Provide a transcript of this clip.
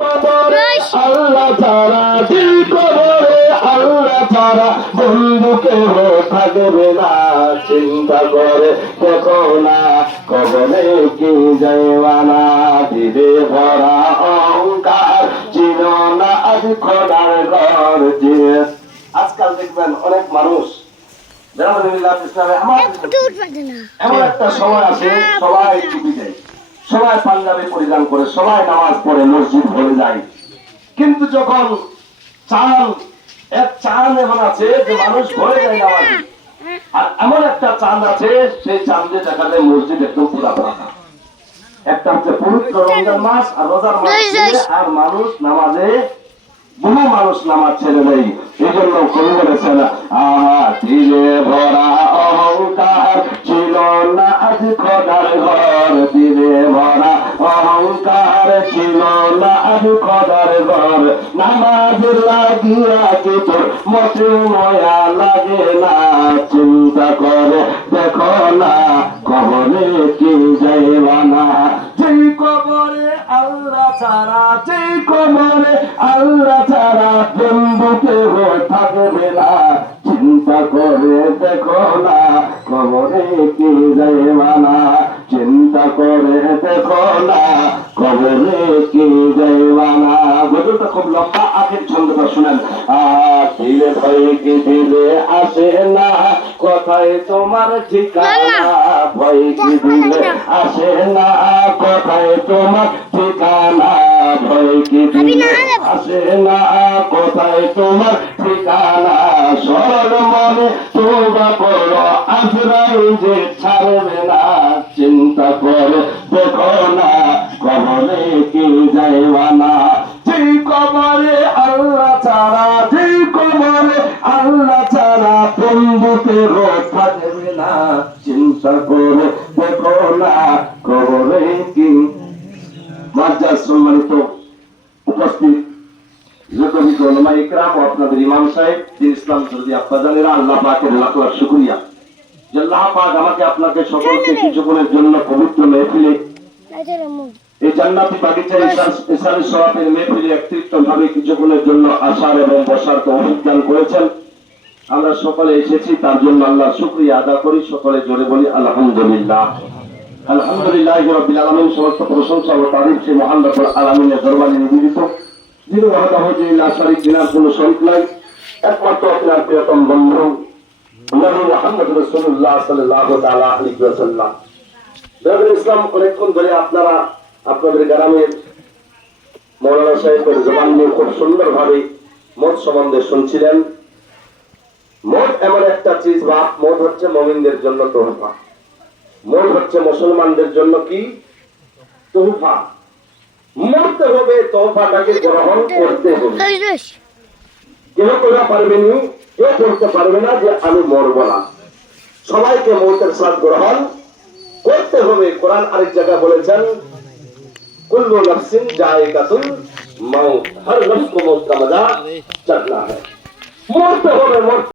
আল্লাহ ছাড়া দিল কবরে আল্লাহ ছাড়া বন্ধু কেহ থাকবে না। চিন্তা করে দেখো না কবরে কি যাইবানা। দিলে ভরা অহংকার চিন না আজ খোদার ঘর দিয়ে। আজকাল দেখবেন অনেক মানুষ এমন একটা সময় আছে সবাই টুপি দেয়, সবাই পাঞ্জাবি পরিধান করে, সবাই নামাজ পড়ে, মসজিদ ভরে যায়। কিন্তু যখন চাঁদ এমন আছে যে মানুষ ভরে যায় নামাজ, আর এমন একটা চাঁদ আছে সেই চাঁদে দেখা যায় মসজিদ একদম পুরা ফাঁকা। একটা হচ্ছে পবিত্র রমজান মাস আর রোজার মাস, আর মানুষ নামাজে বহু মানুষ নামাজ ছেড়ে দেয়। এই জন্য কবি বলেছেন দিলে ভরা অহংকার ছিল না আজ খোদার ঘর। দিলে ভরা অহংকার ছিল না আজ খোদার ঘর। নামাজ লাগিয়া কি তোর মোটে ময়া লাগে না। চিন্তা করে দেখো না কবরে কি যাইবানা। যেই কবরে আল্লাহ ছাড়া, যেই কবরে আল্লাহ ছাড়া বন্ধু কেহ থাকবে না। চিন্তা করে দেখো না কবরে কি যাইবানা। চিন্তা করে দেখো না কবরে কি যাইবানা। গজলটা খুব লম্বা, আগের ছন্দটা শুনেন। দিলে ভয় কি দিলে আসে না, কোথায় তোমার ঠিকানা। ভয় কি দিলে আসে না, কোথায় তোমার ঠিকানা। ভয় কি দিলে আসে না, কোথায় তোমার ঠিকানা। সরল মনে তোবা করো, আজরাইল যে ছাড়বে না। চিন্তা করে দেখো না কবরে কি যাইবানা। যেই কবরে আল্লাহ ছাড়া, যেই কবরে আল্লাহ ছাড়া বন্ধুকে থাকবে না। চিন্তা করে দেখো না কবরে কি। মাদ্রাস সম্মানিত উপস্থিত যতবিধ ওলামা ইকরাম ও আপনাদের ইমাম সাহেব, দিন ইসলাম যদি আব্বাজানেরা, আল্লাহ পাকের লাখ লাখ শুকরিয়া যে আল্লাহ পাক আমাকে আপনাকে সকলকে কিছুক্ষণের জন্য পবিত্র মেহফিলে, এই জান্নাতি বাগিচায় ইসলামী সওয়াবের মেহফিলে একত্রিতভাবে কিছুক্ষণের জন্য আসার এবং বসার তৌফিক দান করেছেন। আমরা সকলে এসেছি তার জন্য আল্লাহ শুকরিয়া আদা করি। সকলে জোরে বলি আলহামদুলিল্লাহ। আলহামদুলিল্লাহি রাব্বিল আলামিন। সমস্ত প্রশংসা ও তারিফ সেই মহান রব্বুল আলামিনের দরবারে নিবেদিত, যিনি ওয়াহদাহু লা শারীকা লাহু, কোনো শরীক নাই, একমাত্র আপনার প্রিয়তম বন্ধু নবী মুহাম্মদ রাসূলুল্লাহ সাল্লাল্লাহু তাআলা আলাইহি ওয়াসাল্লাম। নবী ইসলাম অনেকক্ষণ ধরে আপনারা আপনাদের গ্রামের মাওলানা সাহেবের জবান নিয়ে খুব সুন্দরভাবে মদ সম্বন্ধে শুনছিলেন। মদ এমন একটা চিজ, বা মদ হচ্ছে মুমিনদের জন্য তোহফা। মদ হচ্ছে মুসলমানদের জন্য কি তোহফা। মরতে হবে, তোহফাটাকে গ্রহণ করতে হবে। কেউ করা পারবেনি, কেউ করতে পারবে না যে আমি মরবো না। সবাইকে মৌতের স্বাদ গ্রহণ করতে হবে। কোরআন আরেক জায়গায় বলেছেন কুল্লু নাফসিন যায়কাতুল মাউত, হর নফস কো মৌত কা মজা চাখনা হ্যায়। মরতে হবে।